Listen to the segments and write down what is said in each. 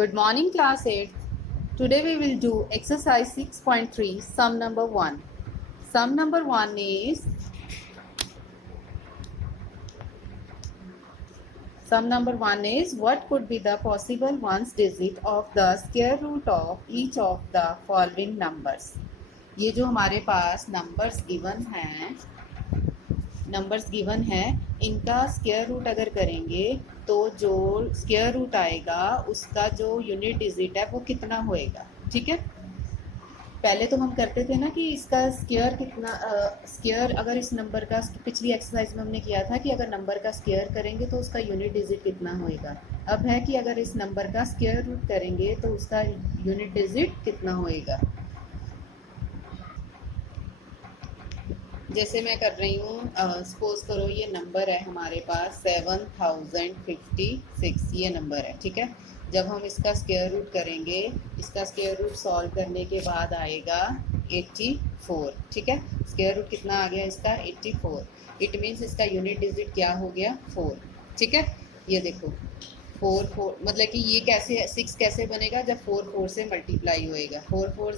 Good morning, class 8. Today we will do exercise 6.3, sum number 1. Sum number 1 is what could be the possible ones digit of the square root of each of the following numbers. ये जो हमारे पास numbers given है इनका square root अगर करेंगे तो जो square root आएगा उसका जो यूनिट डिजिट है वो कितना होएगा. ठीक है, पहले तो हम करते थे ना कि इसका स्क्वायर कितना, स्क्वायर अगर इस नंबर का, पिछली एक्सरसाइज में हमने किया था कि अगर नंबर का स्क्वायर करेंगे तो उसका यूनिट डिजिट कितना होएगा. अब है कि अगर इस नंबर का स्क्वायर रूट करेंगे तो उसका यूनिट डिजिट कितना होएगा. जैसे मैं कर रही हूँ, सपोज करो ये नंबर है हमारे पास 7056, ये नंबर है. ठीक है, जब हम इसका स्क्वायर रूट करेंगे, इसका स्क्वायर रूट सॉल्व करने के बाद आएगा 84. ठीक है, स्क्वायर रूट कितना आ गया इसका 84. इट मीन्स इसका यूनिट डिजिट क्या हो गया 4. ठीक है, ये देखो 4 मतलब कि ये कैसे 6 कैसे बनेगा जब 4 से मल्टीप्लाई होएगा. 4 =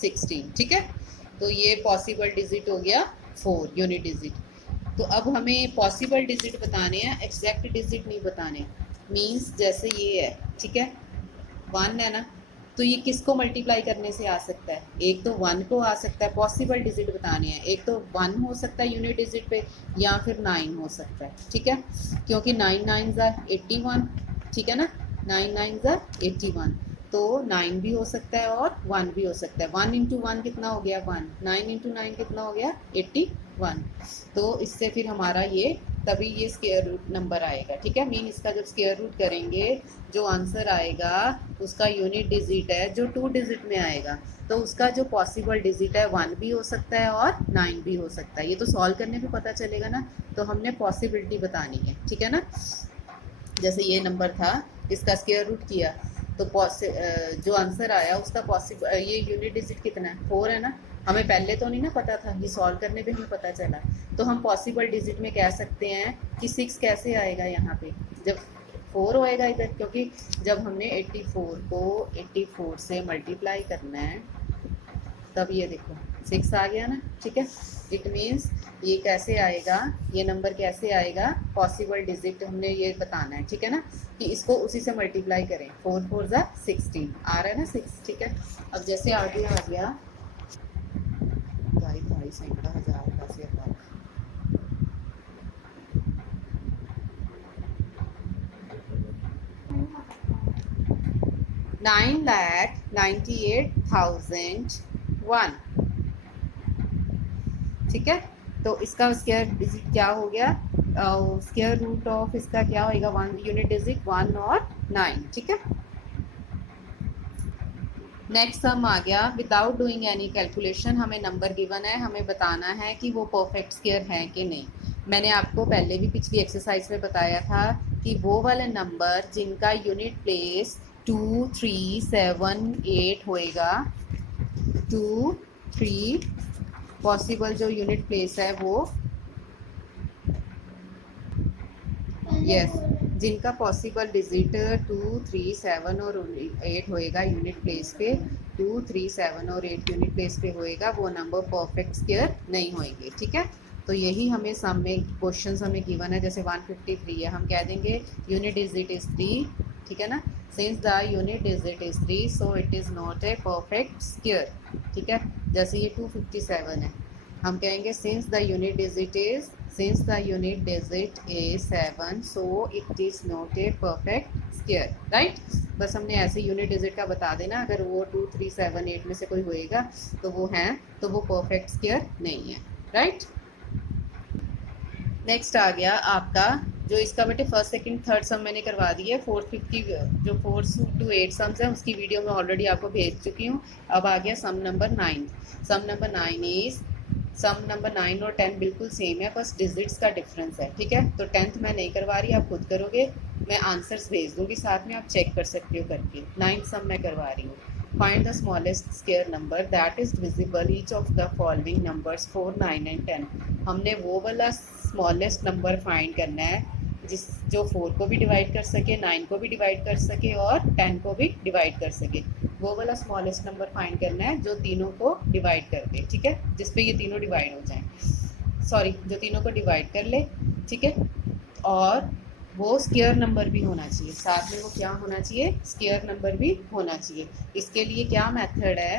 16. ठीक है, तो ये पॉसिबल डिजिट हो गया 4 यूनिट डिजिट. तो अब हमें पॉसिबल डिजिट बताने हैं, एग्जैक्ट डिजिट नहीं बताने. मींस जैसे ये है, ठीक है 1 है ना, तो ये किसको मल्टीप्लाई करने से आ सकता है. एक तो 1 को आ सकता है, पॉसिबल डिजिट बताने हैं. एक तो 1 हो सकता है यूनिट डिजिट पे, या फिर 9 हो सकता है. ठीक है, क्योंकि 9 9 = 81. ठीक है ना, 9 9 = 81, तो 9 भी हो सकता है और 1 भी हो सकता है. 1 × 1 कितना हो गया 1, 9 × 9 कितना हो गया 81. तो इससे फिर हमारा ये तभी ये स्क्वायर रूट नंबर आएगा. ठीक है, मीन इसका जब स्क्वायर रूट करेंगे जो आंसर आएगा उसका यूनिट डिजिट है जो 2 डिजिट में आएगा, तो उसका जो पॉसिबल डिजिट है 1 भी हो सकता है और 9 भी हो सकता है. ये तो सॉल्व करने पे पता चलेगा ना, तो हमने पॉसिबिलिटी बतानी है. ठीक है ना, जैसे ये नंबर था, इसका स्क्वायर रूट किया तो जो आंसर आया उसका पॉसिबल ये यूनिट डिजिट कितना है 4 है ना. हमें पहले तो नहीं ना पता था, ये सॉल्व करने पे हमें पता चला. तो हम पॉसिबल डिजिट में कह सकते हैं कि 6 कैसे आएगा यहाँ पे जब 4 होएगा इधर, क्योंकि जब हमने 84 को 84 से मल्टीप्लाई करना है तब ये देखो 6 आ गया ना. ठीक है, इट मीन्स ये कैसे आएगा, ये नंबर कैसे आएगा, पॉसिबल डिजिट हमने ये बताना है. ठीक है ना, कि इसको उसी से मल्टीप्लाई करें. 4 4 = 16 आ रहा है ना 6. ठीक है, अब जैसे आगे आ गया 2.5 सैकड़ा 1000 का से 9,98,001. ठीक है, तो इसका स्क्वायर डिजिट क्या हो गया, स्क्वायर रूट ऑफ इसका क्या होएगा 1, यूनिट डिजिट 1 और 9. ठीक है, नेक्स्ट सम आ गया. विदाउट डूइंग एनी कैलकुलेशन हमें नंबर गिवन है, हमें बताना है कि वो परफेक्ट स्क्वायर है कि नहीं. मैंने आपको पहले भी पिछली एक्सरसाइज में बताया था कि वो वाले नंबर जिनका यूनिट प्लेस 2 3 7 8 होएगा, 2 3 पॉसिबल जो यूनिट प्लेस है वो यस जिनका पॉसिबल डिजिट 2 3 7 और 8 होएगा यूनिट प्लेस पे, 2 3 7 और 8 यूनिट प्लेस पे होएगा, वो नंबर परफेक्ट स्क्वायर नहीं होएंगे. ठीक है, तो यही हमें सम में क्वेश्चन हमें गिवन है. जैसे 153 है, हम कह देंगे यूनिट डिजिट इज 3. ठीक है ना, since the unit digit is 3 so it is not a perfect square. ठीक है, जैसे ये 257 है, हम कहेंगे since the unit digit is 7 so it is not a perfect square. Right, बस हमने ऐसे यूनिट डिजिट का बता देना. अगर वो 2 3 7 8 में से कोई होएगा तो वो है, तो वो परफेक्ट स्क्वायर नहीं है. राइट, नेक्स्ट आ गया आपका जो इसका बेटे फर्स्ट सेकंड थर्ड सम मैंने करवा दी है. 450 जो 4 to 8 सम्स है उसकी वीडियो मैं ऑलरेडी आपको भेज चुकी हूँ. अब आ गया sum number 9. Sum number 9 is, sum number 9 और 10 बिल्कुल सेम है, बस डिजिट्स का डिफरेंस है. ठीक है, तो 10th मैं नहीं करवा रही, आप खुद करोगे, मैं आंसर्स भेज दूँगी साथ में, आप चेक कर सकते हो करके. 9th सम मैं करवा रही हूँ. Find the smallest square number that is divisible each of the following numbers 4 9 and 10. हमने वो वाला स्मॉलेस्ट नंबर फाइंड करना है जो 4 को भी डिवाइड कर सके, 9 को भी डिवाइड कर सके और 10 को भी डिवाइड कर सके। वो वाला स्मॉलेस्ट नंबर फाइंड करना है जो तीनों को डिवाइड कर दे, ठीक है, जिस पे ये तीनों डिवाइड हो जाएं, सॉरी जो तीनों को डिवाइड कर ले, ठीक है। और वो स्क्वायर नंबर भी होना चाहिए, साथ में वो क्या होना चाहिए, स्क्वायर नंबर भी होना चाहिए। इसके लिए क्या मेथड है,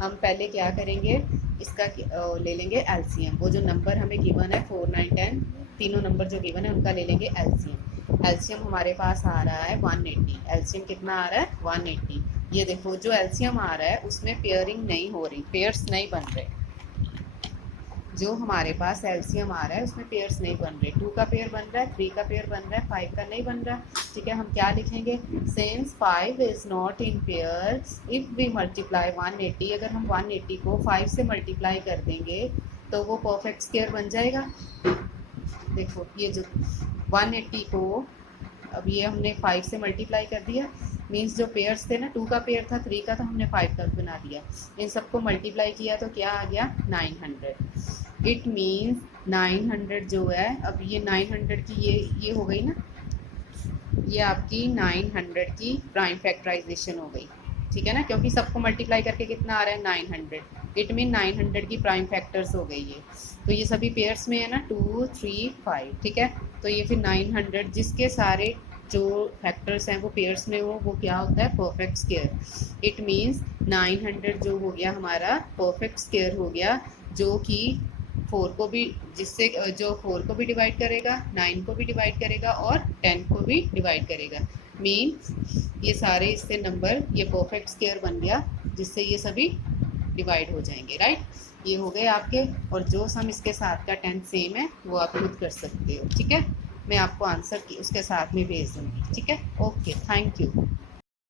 हम पहले क्या करेंगे, इसका ले लेंगे एलसीएम। वो जो नंबर हमें गिवन है 4, 9, 10 तीनों नंबर जो गिवन है उनका ले लेंगे एलसीएम। एलसीएम हमारे पास आ रहा है 180। एलसीएम कितना आ रहा है 180। ये देखो जो एलसीएम आ रहा है उसमें पेयरिंग नहीं हो रही, पेयर्स नहीं बन रहे। जो हमारे पास एलसीएम आ रहा है उसमें पेयर्स नहीं बन रहे। 2 का पेयर बन रहा है, 3 का पेयर बन रहा है, 5 का नहीं बन रहा, ठीक है। हम क्या लिखेंगे, since 5 is not in pair if we multiply 180। अगर हम 180 को 5 से मल्टीप्लाई कर देंगे तो वो परफेक्ट स्क्वायर बन जाएगा। देखो ये जो 180 को अब ये हमने 5 से मल्टीप्लाई कर दिया, मीन्स जो पेयर्स थे ना, 2 का पेयर था, 3 का था, हमने 5 का बना दिया। इन सबको मल्टीप्लाई किया तो क्या आ गया 900। इट मीन्स 900 जो है, अब ये 900 की ये हो गई ना, ये आपकी 900 की प्राइम फैक्टराइजेशन हो गई, ठीक है ना, क्योंकि सबको मल्टीप्लाई करके कितना आ रहा है 900। इट मीन 900 की प्राइम फैक्टर्स हो गई है। तो ये सभी पेयर्स में है ना 2, 3, 5, ठीक है। तो ये फिर 900 जिसके सारे जो फैक्टर्स हैं वो पेयर्स में हो, वो क्या होता है परफेक्ट स्क्वायर। इट मीन्स 900 जो हो गया हमारा परफेक्ट स्क्वायर हो गया, जो कि 4 को भी, जिससे जो 4 को भी डिवाइड करेगा, 9 को भी डिवाइड करेगा और 10 को भी डिवाइड करेगा। मीन्स ये सारे इससे नंबर ये परफेक्ट स्क्वायर बन गया, जिससे ये सभी डिवाइड हो जाएंगे, राइट। ये हो गए आपके, और जो सम इसके साथ का 10 सेम है वो आप खुद कर सकते हो, ठीक है। मैं आपको आंसर की उसके साथ में भेज दूँगी, ठीक है। Okay, thank you.